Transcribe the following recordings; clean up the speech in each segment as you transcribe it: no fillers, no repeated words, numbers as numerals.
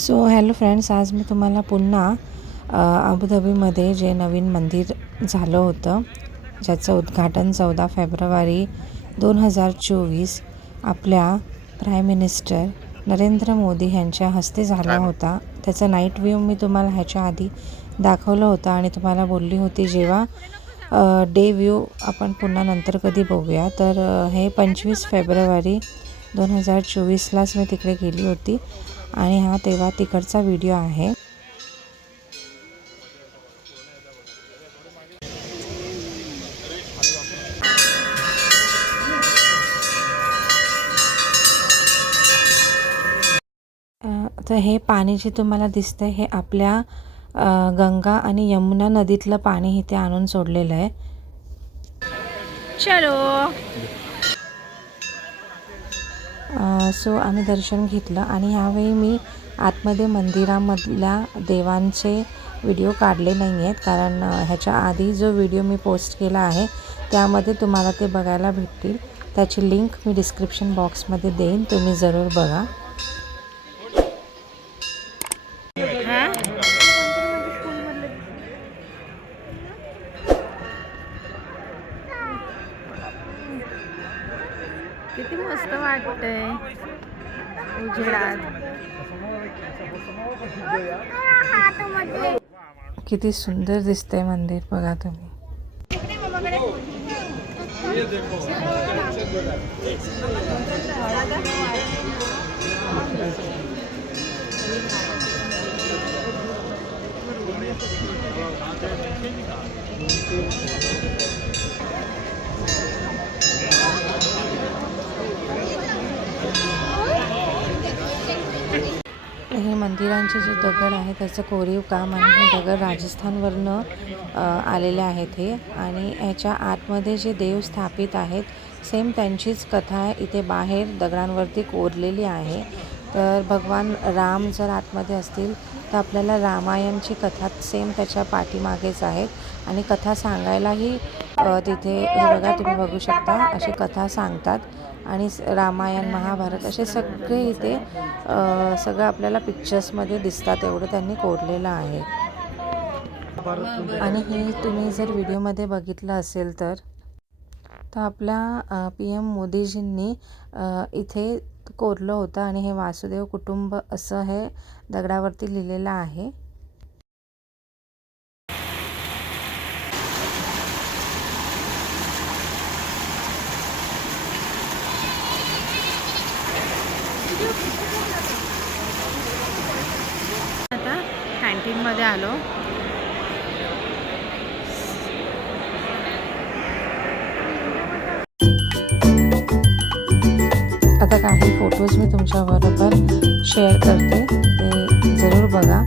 So hello friends, आज मी तुम्हाला पुन्हा अबुधाबीमध्ये जे नवीन मंदिर झालं होतं, ज्याचं उद्घाटन 14 फेब्रुवारी 2024 आपल्या प्राईम मिनिस्टर नरेंद्र मोदी यांच्या हस्ते झाला होता. त्याचा नाईट व्ह्यू मी तुम्हाला ह्याच्या आधी दाखवलं होतं आणि तुम्हाला बोलली होती जेव्हा डे व्ह्यू आपण पुन्हा नंतर कधी बघूया. तर हे 25 फेब्रुवारी 2024लाच मी तिकडे गेली होती आणि हा तेव्हा तिकडचा व्हिडिओ आहे. तर हे पाणी जे तुम्हाला दिसतंय हे आपल्या गंगा आणि यमुना नदीतलं पाणी इथे आणून सोडलेलं आहे. चलो सो आम्ही दर्शन घेतलं आणि ह्यावेळी मी आतमध्ये मंदिरामधल्या देवांचे व्हिडिओ काढले नाही आहेत, कारण ह्याच्या आधी जो व्हिडिओ मी पोस्ट केला आहे त्यामध्ये तुम्हाला ते बघायला भेटतील. त्याची लिंक मी डिस्क्रिप्शन बॉक्समध्ये देईन, तुम्ही जरूर बघा. किती मस्त वाटतंय उजेडात. किती सुंदर दिसतंय मंदिर, बघा तुम्ही. हे मंदिरांचे जे दगड आहे त्याचं कोरीव काम आणि हे दगड राजस्थानवरनं आलेले आहेत हे. आणि ह्याच्या आतमध्ये जे देव स्थापित आहेत सेम त्यांचीच कथा इथे बाहेर दगडांवरती कोरलेली आहे. तर भगवान राम जर आतमध्ये असतील तर आपल्याला रामायणची कथा सेम त्याच्या पाठीमागेच आहेत आणि कथा सांगायलाही तिथे हे बघा तुम्ही बघू शकता अशी कथा सांगतात. आणि रामायण, महाभारत असे सगळे इथे सगळं आपल्याला पिक्चर्समध्ये दिसतात, एवढं त्यांनी कोरलेलं आहे. आणि हे तुम्ही जर व्हिडिओमध्ये बघितलं असेल तर आपल्या PM मोदीजींनी इथे कोरलं होतं आणि हे वासुदेव कुटुंब असं हे दगडावरती लिहिलेलं आहे. आता कॅन्टीनमध्ये आलो. आता काही फोटोज मी तुमच्याबरोबर शेअर करते, ते जरूर बघा.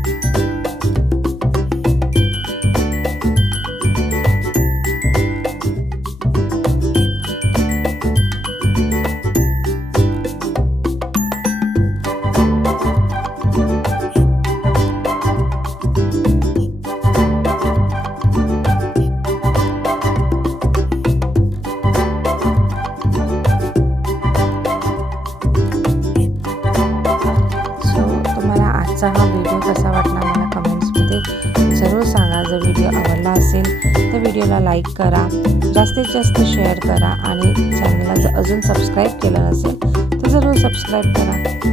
हा व्हिडिओ कसा वाटला मला कमेंट्समध्ये जरूर सांगा. जर व्हिडिओ आवडला असेल तर व्हिडिओला लाईक करा, जास्तीत जास्त शेअर करा आणि चॅनलला जर अजून सबस्क्राईब केलं नसेल तर जरूर सबस्क्राईब करा.